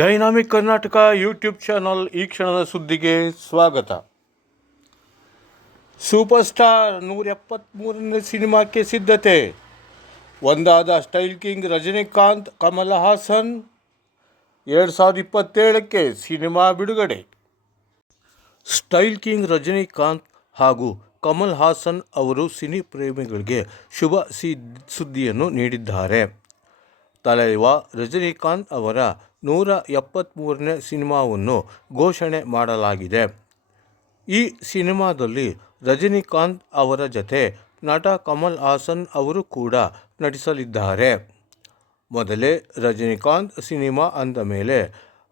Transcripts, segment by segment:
Dynamic Karnataka YouTube channel ಈ ಕ್ಷಣದ ಸುದ್ದಿಗೆ ಸ್ವಾಗತ. ಸೂಪರ್ ಸ್ಟಾರ್ ನೂರ ಎಪ್ಪತ್ತ್ಮೂರನೇ ಸಿನಿಮಾಕ್ಕೆ ಸಿದ್ಧತೆ. ಒಂದಾದ ಸ್ಟೈಲ್ ಕಿಂಗ್ ರಜನಿಕಾಂತ್, ಕಮಲ್ ಹಾಸನ್. ಎರಡು ಸಾವಿರದ ಇಪ್ಪತ್ತೇಳಕ್ಕೆ ಸಿನಿಮಾ ಬಿಡುಗಡೆ. ಸ್ಟೈಲ್ ಕಿಂಗ್ ರಜನಿಕಾಂತ್ ಹಾಗೂ ಕಮಲ್ ಹಾಸನ್ ಅವರು ಸಿನಿ ಪ್ರೇಮಿಗಳಿಗೆ ಶುಭ ಸುದ್ದಿಯನ್ನು ನೀಡಿದ್ದಾರೆ. ತಲೈವ ರಜನಿಕಾಂತ್ ಅವರ ನೂರ ಎಪ್ಪತ್ತ್ಮೂರನೇ ಸಿನಿಮಾವನ್ನು ಘೋಷಣೆ ಮಾಡಲಾಗಿದೆ. ಈ ಸಿನಿಮಾದಲ್ಲಿ ರಜನಿಕಾಂತ್ ಅವರ ಜತೆ ನಟ ಕಮಲ್ ಹಾಸನ್ ಅವರು ಕೂಡ ನಟಿಸಲಿದ್ದಾರೆ. ಮೊದಲೇ ರಜನಿಕಾಂತ್ ಸಿನಿಮಾ ಅಂದ ಮೇಲೆ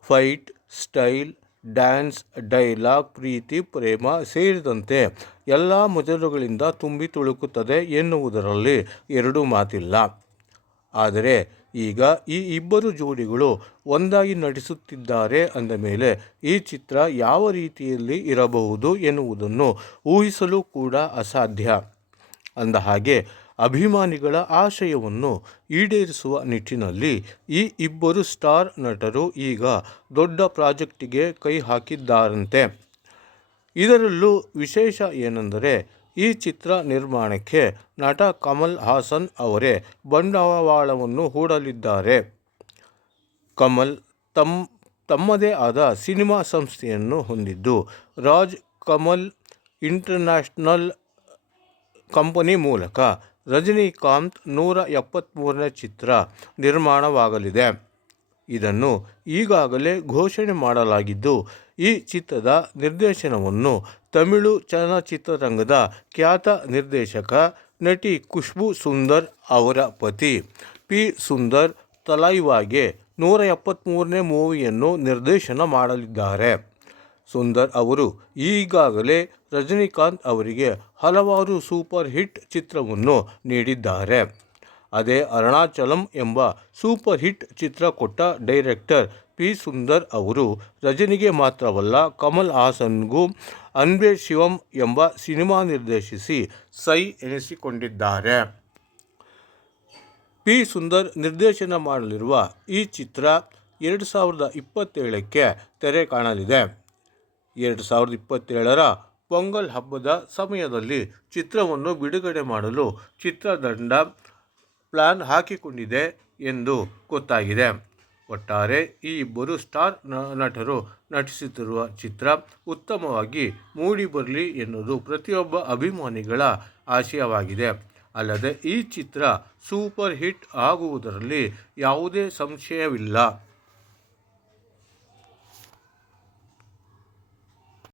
ಫೈಟ್, ಸ್ಟೈಲ್, ಡ್ಯಾನ್ಸ್, ಡೈಲಾಗ್, ಪ್ರೀತಿ, ಪ್ರೇಮ ಸೇರಿದಂತೆ ಎಲ್ಲ ಮೊದಲುಗಳಿಂದ ತುಂಬಿ ತುಳುಕುತ್ತದೆ ಎನ್ನುವುದರಲ್ಲಿ ಎರಡೂ ಮಾತಿಲ್ಲ. ಆದರೆ ಈಗ ಈ ಇಬ್ಬರು ಜೋಡಿಗಳು ಒಂದಾಗಿ ನಟಿಸುತ್ತಿದ್ದಾರೆ ಅಂದ ಮೇಲೆ ಈ ಚಿತ್ರ ಯಾವ ರೀತಿಯಲ್ಲಿ ಇರಬಹುದು ಎನ್ನುವುದನ್ನು ಊಹಿಸಲು ಕೂಡ ಅಸಾಧ್ಯ. ಅಂದ ಹಾಗೆ ಅಭಿಮಾನಿಗಳ ಆಶಯವನ್ನು ಈಡೇರಿಸುವ ನಿಟ್ಟಿನಲ್ಲಿ ಈ ಇಬ್ಬರು ಸ್ಟಾರ್ ನಟರು ಈಗ ದೊಡ್ಡ ಪ್ರಾಜೆಕ್ಟಿಗೆ ಕೈ ಹಾಕಿದ್ದಾರಂತೆ. ಇದರಲ್ಲೂ ವಿಶೇಷ ಏನೆಂದರೆ ಈ ಚಿತ್ರ ನಿರ್ಮಾಣಕ್ಕೆ ನಟ ಕಮಲ್ ಹಾಸನ್ ಅವರೇ ಬಂಡವಾಳವನ್ನು ಹೂಡಲಿದ್ದಾರೆ. ಕಮಲ್ ತಮ್, ತಮ್ಮದೇ ಆದ ಸಿನಿಮಾ ಸಂಸ್ಥೆಯನ್ನು ಹೊಂದಿದ್ದು, ರಾಜ್ ಕಮಲ್ ಇಂಟರ್ನ್ಯಾಷನಲ್ ಕಂಪನಿ ಮೂಲಕ ರಜನಿಕಾಂತ್ ನೂರ ಎಪ್ಪತ್ತ್ಮೂರನೇ ಚಿತ್ರ ನಿರ್ಮಾಣವಾಗಲಿದೆ. ಇದನ್ನು ಈಗಾಗಲೇ ಘೋಷಣೆ ಮಾಡಲಾಗಿದ್ದು, ಈ ಚಿತ್ರದ ನಿರ್ದೇಶನವನ್ನು ತಮಿಳು ಚಲನಚಿತ್ರರಂಗದ ಖ್ಯಾತ ನಿರ್ದೇಶಕ ನಟಿ ಖುಷ್ಬು ಸುಂದರ್ ಅವರ ಪತಿ ಪಿ. ಸುಂದರ್ ತಲೈವಾಗೆ ನೂರ ಎಪ್ಪತ್ತ್ಮೂರನೇ ಮೂವಿಯನ್ನು ನಿರ್ದೇಶನ ಮಾಡಲಿದ್ದಾರೆ. ಸುಂದರ್ ಅವರು ಈಗಾಗಲೇ ರಜನಿಕಾಂತ್ ಅವರಿಗೆ ಹಲವಾರು ಸೂಪರ್ ಹಿಟ್ ಚಿತ್ರವನ್ನು ನೀಡಿದ್ದಾರೆ. ಅದೇ ಅರುಣಾಚಲಂ ಎಂಬ ಸೂಪರ್ ಹಿಟ್ ಚಿತ್ರ ಕೊಟ್ಟ ಡೈರೆಕ್ಟರ್ ಪಿ ಸುಂದರ್ ಅವರು, ರಜನಿಗೆ ಮಾತ್ರವಲ್ಲ, ಕಮಲ್ ಹಾಸನ್ಗೂ ಅನ್ಬೆ ಶಿವಂ ಎಂಬ ಸಿನಿಮಾ ನಿರ್ದೇಶಿಸಿ ಸೈ ಎನಿಸಿಕೊಂಡಿದ್ದಾರೆ. ಪಿ ಸುಂದರ್ ನಿರ್ದೇಶನ ಮಾಡಲಿರುವ ಈ ಚಿತ್ರ ಎರಡು ಸಾವಿರದ ಇಪ್ಪತ್ತೇಳಕ್ಕೆ ತೆರೆ ಕಾಣಲಿದೆ. ಎರಡು ಸಾವಿರದ ಇಪ್ಪತ್ತೇಳರ ಪೊಂಗಲ್ ಹಬ್ಬದ ಸಮಯದಲ್ಲಿ ಚಿತ್ರವನ್ನು ಬಿಡುಗಡೆ ಮಾಡಲು ಚಿತ್ರತಂಡ ಪ್ಲಾನ್ ಹಾಕಿಕೊಂಡಿದೆ ಎಂದು ಗೊತ್ತಾಗಿದೆ. ಒಟ್ಟಾರೆ ಈ ಇಬ್ಬರು ಸ್ಟಾರ್ ನಟರು ನಟಿಸುತ್ತಿರುವ ಚಿತ್ರ ಉತ್ತಮವಾಗಿ ಮೂಡಿ ಬರಲಿ ಎನ್ನುವುದು ಪ್ರತಿಯೊಬ್ಬ ಅಭಿಮಾನಿಗಳ ಆಶಯವಾಗಿದೆ. ಅಲ್ಲದೆ ಈ ಚಿತ್ರ ಸೂಪರ್ ಹಿಟ್ ಆಗುವುದರಲ್ಲಿ ಯಾವುದೇ ಸಂಶಯವಿಲ್ಲ.